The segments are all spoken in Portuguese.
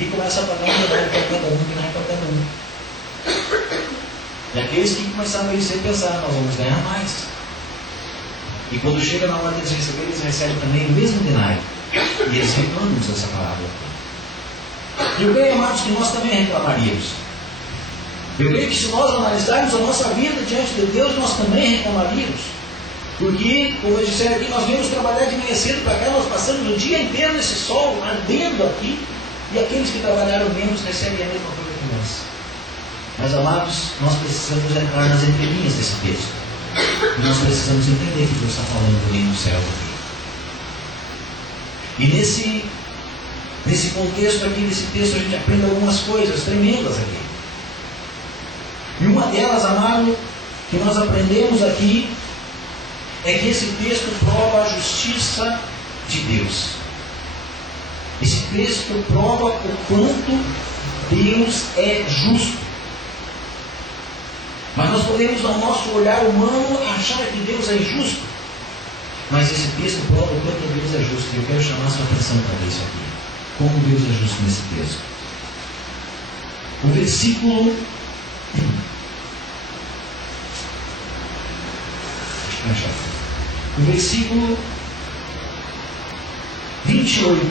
e começa a pagar um denário para cada um, denário para cada um. E aqueles que começaram a vencer pensaram, nós vamos ganhar mais. E quando chega na hora de receber, eles recebem também o mesmo denário. E eles reclamam dessa palavra. Eu creio, amados, que nós também reclamaríamos. Eu creio que se nós analisarmos a nossa vida diante de Deus, nós também reclamaríamos. Porque, como eu disse aqui, nós viemos trabalhar de manhã cedo para cá, nós passamos o dia inteiro nesse sol, ardendo aqui, e aqueles que trabalharam menos recebem a mesma coisa que nós. Mas, amados, nós precisamos entrar nas entrelinhas desse texto. E nós precisamos entender que Deus está falando também no céu aqui. E nesse contexto aqui, nesse texto, a gente aprende algumas coisas tremendas aqui. E uma delas, amado, que nós aprendemos aqui, é que esse texto prova a justiça de Deus. Esse texto prova o quanto Deus é justo. Mas nós podemos, ao nosso olhar humano, achar que Deus é injusto. Mas esse texto prova o quanto Deus é justo. E eu quero chamar a sua atenção para isso aqui. Como Deus é justo nesse texto. O versículo... O versículo 28,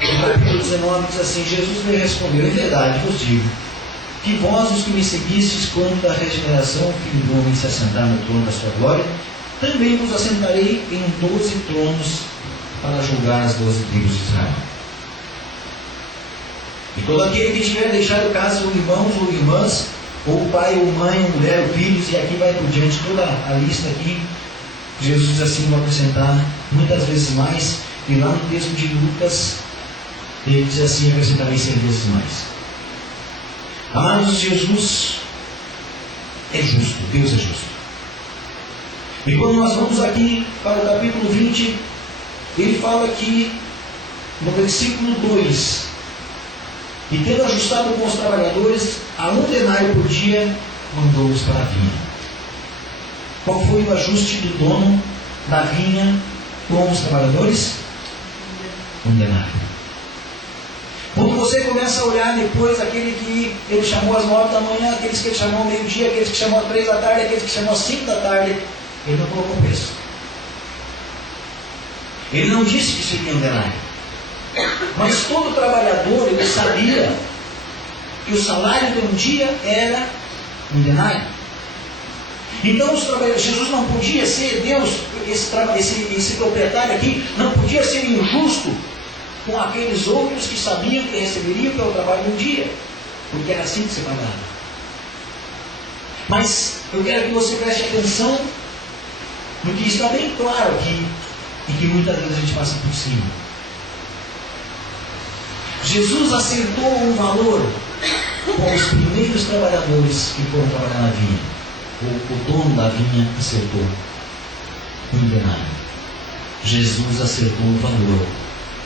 no capítulo 19, diz assim: Jesus me respondeu, em verdade vos digo, que vós, os que me seguistes, quando da regeneração o Filho do Homem se assentar no trono da sua glória, também vos assentarei em 12 tronos para julgar as 12 tribos de Israel. E todo aquele que tiver deixado casa ou irmãos ou irmãs, ou pai ou mãe, ou mulher, ou filhos, e aqui vai por diante toda a lista aqui, Jesus diz assim, vou acrescentar muitas vezes mais, e lá no texto de Lucas, ele diz assim, acrescentarei 100 vezes mais. Amados, Jesus é justo, Deus é justo. E quando nós vamos aqui para o capítulo 20, ele fala aqui, no versículo 2, e tendo ajustado com os trabalhadores a 1 denário por dia, mandou-os para a vinha. Qual foi o ajuste do dono da vinha com os trabalhadores? 1 denário. Quando você começa a olhar depois aquele que ele chamou às 9 da manhã, aqueles que ele chamou ao meio-dia, aqueles que chamou às 3 da tarde, aqueles que chamou às 5 da tarde, ele não colocou preço. Ele não disse que seria 1 denário. Mas todo trabalhador, ele sabia que o salário de um dia era 1 denário. Então os trabalhadores, Jesus não podia ser Deus, esse proprietário aqui, não podia ser injusto com aqueles outros que sabiam que receberiam pelo trabalho de um dia, porque era assim que se pagava. Mas eu quero que você preste atenção no que está bem claro aqui, e que muitas vezes a gente passa por cima. Jesus acertou um valor com os primeiros trabalhadores que foram trabalhar na vinha. O dono da vinha acertou 1 denário. Jesus acertou o valor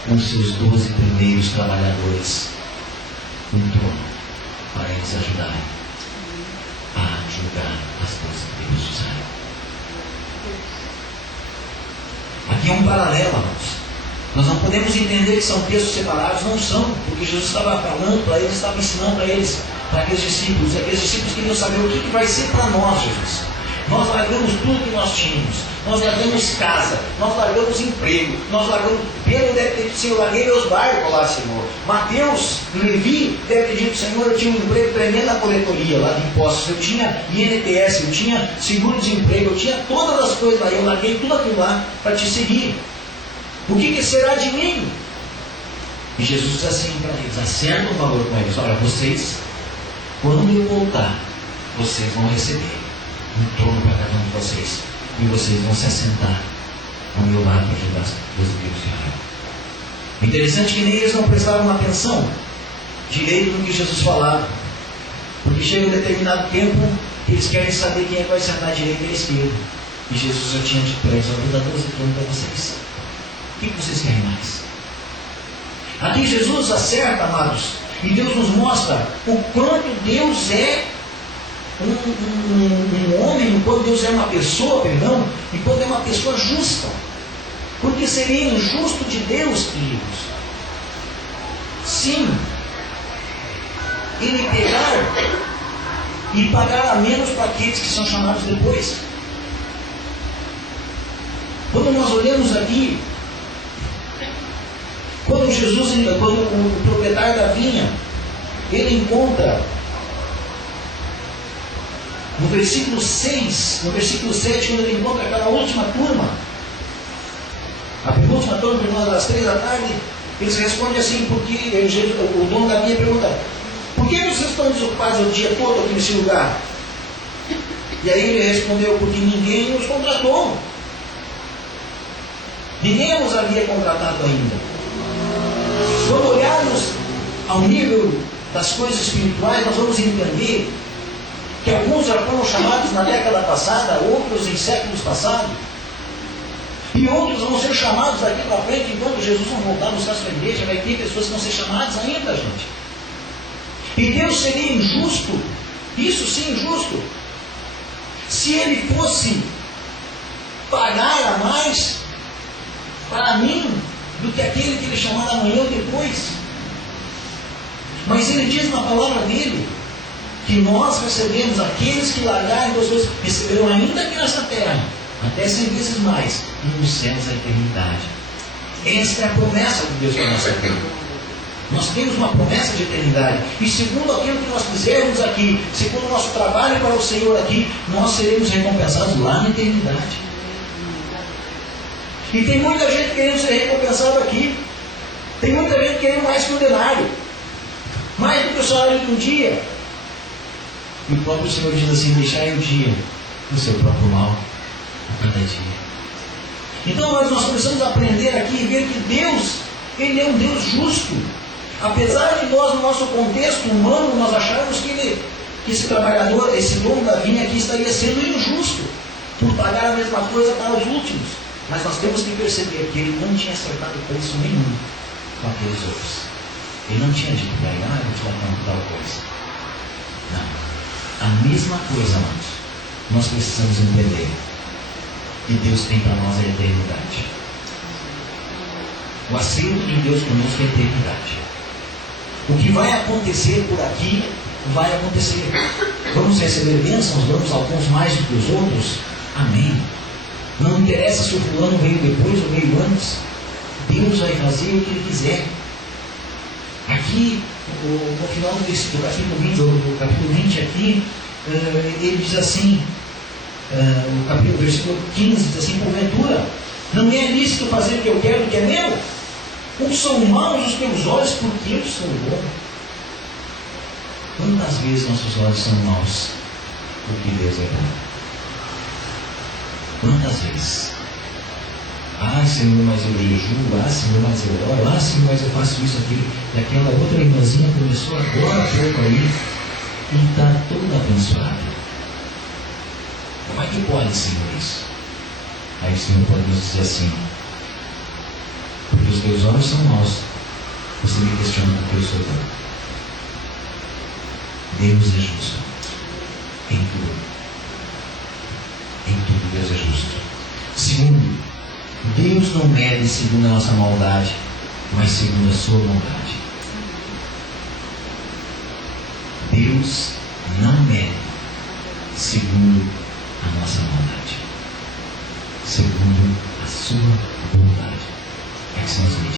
com os seus 12 primeiros trabalhadores no trono, para eles ajudarem a julgar as 12 tribos de Israel. Aqui é um paralelo, irmãos. Nós não podemos entender que são textos separados, não são, porque Jesus estava falando para eles, estava ensinando para eles, para aqueles discípulos, e aqueles discípulos queriam saber o que vai ser para nós, Jesus. Nós largamos tudo que nós tínhamos, nós largamos casa, nós largamos emprego, nós largamos, Pedro deve ter dito, Senhor, eu larguei meus barcos lá, Senhor. Mateus, Levi, deve ter dito, Senhor, eu tinha um emprego tremendo na coletoria lá de impostos, eu tinha INPS, eu tinha seguro-desemprego, eu tinha todas as coisas lá, eu larguei tudo aquilo lá para te seguir. O que será de mim? E Jesus diz assim para eles, acerta o valor com eles, olha, vocês, quando eu voltar, vocês vão receber um trono para cada um de vocês, e vocês vão se assentar ao meu lado para ajudar os tribos de Israel. Interessante que nem eles não prestavam atenção direito no que Jesus falava, porque chega um determinado tempo que eles querem saber quem é que vai sentar à direita e à esquerda, e Jesus já tinha dito para eles, eu vou dar 12 tronos para vocês. O que vocês querem mais? Aqui Jesus acerta, amados, e Deus nos mostra o quanto Deus é um homem, o quanto Deus é uma pessoa, perdão, e quanto é uma pessoa justa. Porque seria injusto de Deus, queridos, sim ele pegar e pagar a menos para aqueles que são chamados depois. Quando nós olhamos aqui, quando o proprietário da vinha, ele encontra no versículo 6, no versículo 7, quando ele encontra aquela última turma, a penúltima turma das 3 da tarde, eles respondem assim, porque o dono da vinha pergunta: por que vocês estão desocupados o dia todo aqui nesse lugar? E aí ele respondeu: porque ninguém nos contratou. Ninguém nos havia contratado ainda. Quando olharmos ao nível das coisas espirituais, nós vamos entender que alguns já foram chamados na década passada, outros em séculos passados, e outros vão ser chamados daqui para frente. Enquanto Jesus não voltar a buscar sua igreja, vai ter pessoas que vão ser chamadas ainda, gente. E Deus seria injusto, isso sim injusto, se Ele fosse pagar a mais para mim do que aquele que Ele chamar amanhã ou depois. Mas Ele diz na palavra dEle que nós recebemos, aqueles que largarem das coisas, receberão ainda aqui nessa terra, até 100 vezes mais, e nos céus a eternidade. Esta é a promessa de Deus para a nossa vida. Nós temos uma promessa de eternidade. E segundo aquilo que nós fizermos aqui, segundo o nosso trabalho para o Senhor aqui, nós seremos recompensados lá na eternidade. E tem muita gente querendo ser recompensada aqui. Tem muita gente querendo mais que um denário, mais do que o salário de um dia. E o próprio Senhor diz assim: deixai o dia no seu próprio mal a cada dia. Então nós precisamos aprender aqui e ver que Deus, Ele é um Deus justo. Apesar de nós, no nosso contexto humano, nós acharmos que esse trabalhador, esse dono da vinha aqui estaria sendo injusto por pagar a mesma coisa para os últimos. Mas nós temos que perceber que ele não tinha acertado preço nenhum com aqueles outros. Ele não tinha dito para ele: eu vou te dar tal coisa. Não. A mesma coisa, amados, nós precisamos entender que Deus tem para nós a eternidade. O acerto de Deus conosco é a eternidade. O que vai acontecer por aqui, vai acontecer. Vamos receber bênçãos, vamos alguns mais do que os outros. Amém. Não interessa se o fulano veio depois ou veio antes. Deus vai fazer o que Ele quiser. Aqui, no final do capítulo 20, do capítulo 20 aqui, ele diz assim, o versículo 15 diz assim: porventura, não é lícito fazer o que eu quero, o que é meu? Ou são maus os teus olhos, porque eu sou bom? Quantas vezes nossos olhos são maus, porque Deus é bom? Quantas vezes? Senhor, mas eu jejuo. Senhor, mas eu oro. Senhor, mas eu faço isso, aquilo. E aquela outra irmãzinha começou agora há pouco aí e está toda abençoada. Como é que pode, Senhor, isso? Aí o Senhor pode nos dizer assim: porque os teus olhos são maus, você me questiona porque eu sou bom. Deus é justo em tudo. Em tudo Deus é justo. Segundo, Deus não mede segundo a nossa maldade, mas segundo a sua bondade. Deus não mede segundo a nossa maldade, segundo a sua bondade. É que são as medidas.